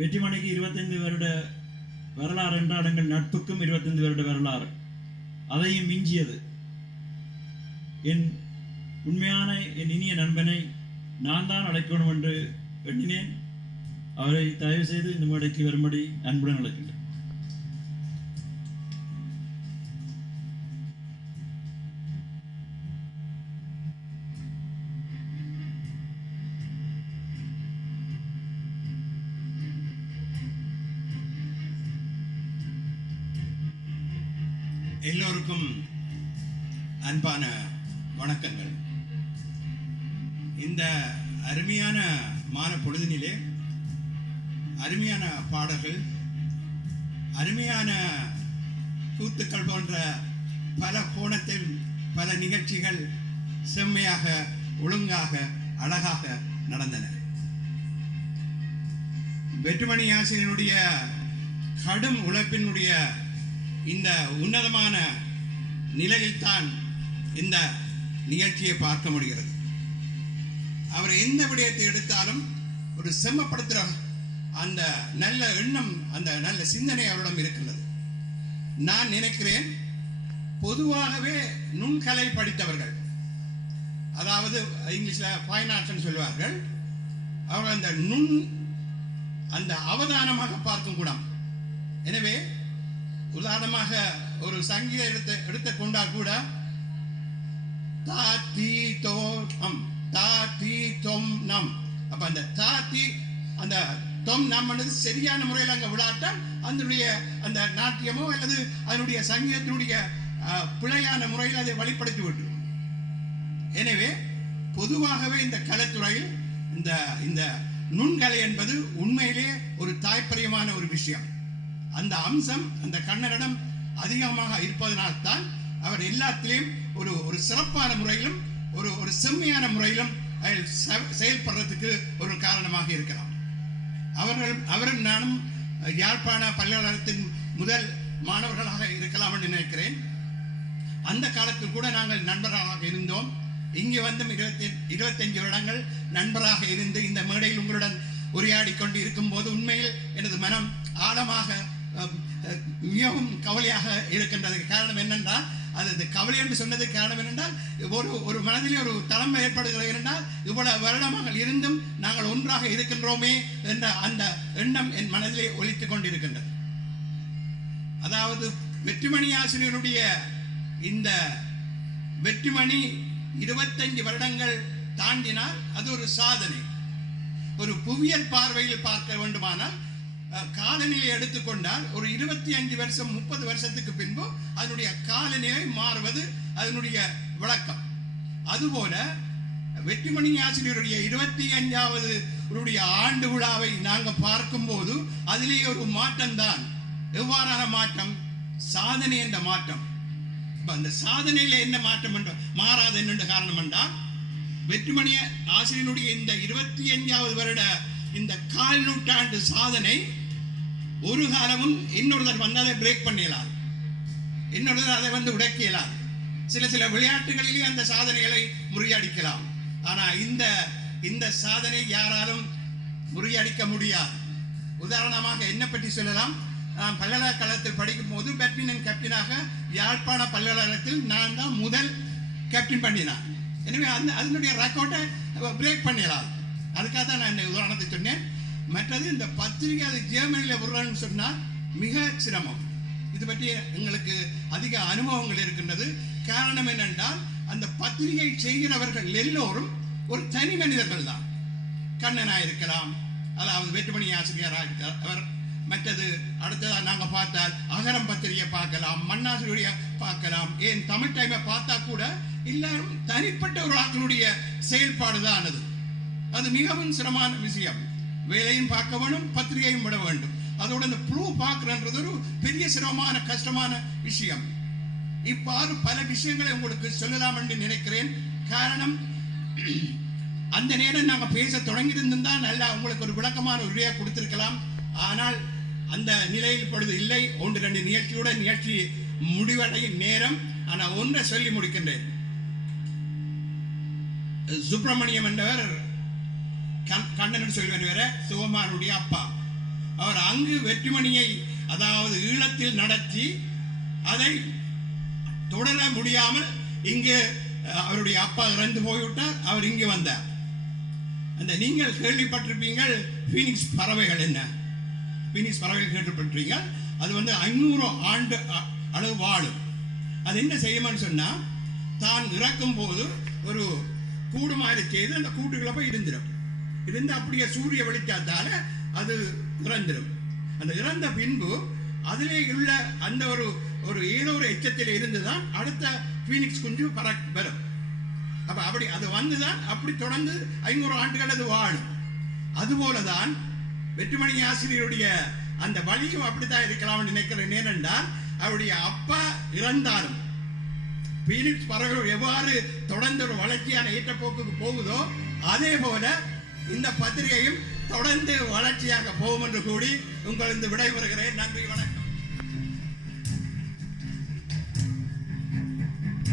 வெற்றிமணிக்கு இருபத்தைந்து வருட வரலாறு என்றால் எங்கள் நட்புக்கும் இருபத்தைந்து வருட வரலாறு. அதையும் மிஞ்சியது. என் உண்மையான என் இனிய நண்பனை நான் தான் அழைக்கணும் என்று எண்ணினேன். அவரை தயவு செய்து இந்த மேடைக்கு வரும்படி அன்புடன் அழைக்கின்றேன். எல்லோருக்கும் அன்பான வணக்கங்கள். இந்த அருமையான மான பொழுதினிலே அருமையான பாடல்கள் அருமையான கூத்துக்கள் போன்ற பல கோணத்தில் பல நிகழ்ச்சிகள் செம்மையாக ஒழுங்காக அழகாக நடந்தன. வெற்றுமணி ஆசிரியனுடைய கடும் உழைப்பினுடைய இந்த உன்னதமான நிலையில்தான் இந்த நிகழ்ச்சியை பார்க்க முடிகிறது. அவர் எந்த விடயத்தை எடுத்தாலும் ஒரு செம்மப்படுத்துகிற அந்த நல்ல எண்ணம் அந்த நல்ல சிந்தனை அவரிடம் இருக்கின்றது. நான் நினைக்கிறேன் பொதுவாகவே நுண்கலை படித்தவர்கள் அதாவது இங்கிலீஷில் ஃபைன் ஆர்ட்ஸ்னு சொல்லுவார்கள் அவர்கள் அந்த நுண் அந்த அவதானமாக பார்க்கும் குணம். எனவே உதாரணமாக ஒரு சங்கீத எடுத்து எடுத்து கொண்டால் கூட தா தி தோ அம் தா தீ தொம் நம். அப்ப அந்த தா அந்த தொம் நம் சரியான முறையில் அங்க விழாட்டால் அதனுடைய அந்த நாட்டியமோ அல்லது அதனுடைய சங்கீதத்தினுடைய பிழையான முறையில் அதை வெளிப்படுத்தி விட்டுரும் எனவே பொதுவாகவே இந்த கலைத்துறையில் இந்த இந்த நுண்கலை என்பது உண்மையிலே ஒரு தாய்ப்பரியமான ஒரு விஷயம். அந்த அம்சம் அந்த கண்ணகடம் அதிகமாக இருப்பதனால்தான் அவர் எல்லாத்திலையும் ஒரு ஒரு சிறப்பான முறையிலும் ஒரு ஒரு செம்மையான முறையிலும் செ- செயல்படுறதுக்கு ஒரு காரணமாக இருக்கலாம் அவர்கள் அவரும் நானும் யாழ்ப்பாண பல்கலைக்கழகத்தின் முதல் மாணவர்களாக இருக்கலாம் என்று நினைக்கிறேன். அந்த காலத்தில் கூட நாங்கள் நண்பர்களாக இருந்தோம். இங்கே வந்தும் இருபத்தி இருபத்தஞ்சு வருடங்கள் நண்பராக இருந்து இந்த மேடையில் உங்களுடன் உரையாடி கொண்டு இருக்கும்போது உண்மையில் எனது மனம் ஆழமாக மிகவும் கவலையாக இருக்கின்றது காரணம் என்னென்றால் அது இந்த கவலை என்று சொன்னது காரணம் என்னென்றால் ஒரு ஒரு மனதிலே ஒரு தலைமை ஏற்படுகிறது என்றால் இவ்வளவு வருடமாக இருந்தும் நாங்கள் ஒன்றாக இருக்கின்றோமே என்ற அந்த எண்ணம் என் மனதிலே ஒழித்துக் கொண்டிருக்கின்றது. அதாவது வெற்றிமணி ஆசிரியருடைய இந்த வெற்றிமணி இருபத்தஞ்சு வருடங்கள் தாண்டினால் அது ஒரு சாதனை. ஒரு புவியியல் பார்வையில் பார்க்க வேண்டுமானால் காலநிலை எடுத்துக்கொண்டால் ஒரு இருபத்தி அஞ்சு வருஷம் முப்பது வருஷத்துக்கு பின்பு அதனுடைய காலநிலை மாறுவது அதனுடைய விளக்கம். அதுபோல வெற்றிமணி ஆசிரியருடைய இருபத்தி அஞ்சாவது ஆண்டு விழாவை நாங்கள் பார்க்கும்போது அதிலே ஒரு மாற்றம் தான். எவ்வாறான மாற்றம்? சாதனை என்ற மாற்றம். இப்போ அந்த சாதனையில என்ன மாற்றம் என்ற மாறாது என்னென்ற காரணம் என்றால் வெற்றிமணி ஆசிரியனுடைய இந்த இருபத்தி அஞ்சாவது வருட இந்த கால் நூற்றாண்டு சாதனை ஒரு காலமும் இன்னொருத்தர் வந்து அதை பிரேக் பண்ணிடலாம் இன்னொருத்தர் அதை வந்து உடைக்கலாம் சில சில விளையாட்டுகளிலே அந்த சாதனைகளை முறியடிக்கலாம். ஆனால் இந்த இந்த சாதனை யாராலும் முறியடிக்க முடியாது. உதாரணமாக என்ன பற்றி சொல்லலாம். நான் பல்கலைக்கழகத்தில் படிக்கும் போது பேட்மிண்டன் கேப்டனாக யாழ்ப்பாண பல்கலைக்கழகத்தில் நான் தான் முதல் கேப்டன் பண்ணினான். எனவே அந்த அதனுடைய ரெக்கார்டை பிரேக் பண்ணிடலாம் அதுக்காக தான் நான் இந்த உதாரணத்தை சொன்னேன். மற்றது இந்த பத்திரிகை அது ஜெர்மனியில் விடுறான்னு சொன்னால் மிக சிரமம். இது பற்றி எங்களுக்கு அதிக அனுபவங்கள் இருக்கின்றது. காரணம் என்னென்றால் அந்த பத்திரிகை செய்கிறவர்கள் எல்லோரும் ஒரு தனி மனிதர்கள் தான். கண்ணனாக இருக்கலாம் அதாவது வெட்டுமணி ஆசிரியராக அவர் மற்றது அடுத்ததாக நாங்கள் பார்த்தால் அகரம் பத்திரிகை பார்க்கலாம் மண்ணாசிரியருடைய பார்க்கலாம். ஏன் தமிழ் டைமை பார்த்தா கூட எல்லாரும் தனிப்பட்ட ஒரு ஆக்களுடைய செயல்பாடு தான் அது. அது மிகவும் சிரமமான விஷயம். வேலையும் பார்க்க வேண்டும் பத்திரிகையும் விட வேண்டும். அதோட இந்த ப்ளூ பார்க்கறன்றது ஒரு பெரிய சிரமமான கஷ்டமான விஷயம். இவ்வாறு பல விஷயங்களை உங்களுக்கு சொல்லலாம் என்று நினைக்கிறேன். காரணம் அந்த நேரம் நாங்கள் பேச தொடங்கியிருந்திருந்தால் நல்லா உங்களுக்கு ஒரு விளக்கமான உரையை கொடுத்திருக்கலாம். ஆனால் அந்த நிலையில் இப்பொழுது இல்லை. ஒன்று ரெண்டு நிகழ்ச்சியோட நிகழ்ச்சி முடிவடையும் நேரம். ஆனால் ஒன்றை சொல்லி முடிக்கின்றேன். சுப்பிரமணியம் என்றவர் கண்ணன் சொல்லுவேன் வேற சிவமானுடைய அப்பா. அவர் அங்கு வெற்றிமணியை அதாவது ஈழத்தில் நடத்தி அதை தொடர முடியாமல் இங்கு அவருடைய அப்பா இறந்து போய்விட்டார் அவர் இங்கு வந்தார். அந்த நீங்கள் கேள்விப்பட்டிருப்பீங்கள் ஃபீனிக்ஸ் பறவைகள் என்ன? ஃபீனிக்ஸ் பறவைகள் கேட்டுப்பட்டிருப்பீங்க அது வந்து ஐநூறு ஆண்டு அளவு வாழும். அது என்ன செய்யும்னு சொன்னா தான் இறக்கும் போது ஒரு கூடு மாதிரி செய்து அந்த கூட்டுக்குள்ள போய் இருந்துடும் இருந்து அப்படியே சூரிய வெளிச்சத்தால அது இறந்துடும் அந்த இறந்த பின்பு அதிலே உள்ள அந்த ஒரு ஒரு ஏதோ ஒரு எச்சத்தில் இருந்துதான் அடுத்த ஃபீனிக்ஸ் குஞ்சு பற வரும். அப்ப அப்படி அது வந்துதான் அப்படி தொடர்ந்து ஐநூறு ஆண்டுகள் அது வாழும். அதுபோலதான் வெற்றிமணி ஆசிரியருடைய அந்த வழியும் அப்படித்தான் இருக்கலாம்னு நினைக்கிறேன். ஏனென்றால் அவருடைய அப்பா இறந்தாலும் பீனிக்ஸ் பறவைகள் எவ்வாறு தொடர்ந்து ஒரு வளர்ச்சியான ஏற்றப்போக்குக்கு போகுதோ அதே போல இந்த பத்திரிகையும் தொடர்ந்து வளர்ச்சியாக போகும் என்று கூடி உங்களிருந்து விடைபெறுகிறேன். நன்றி வணக்கம்.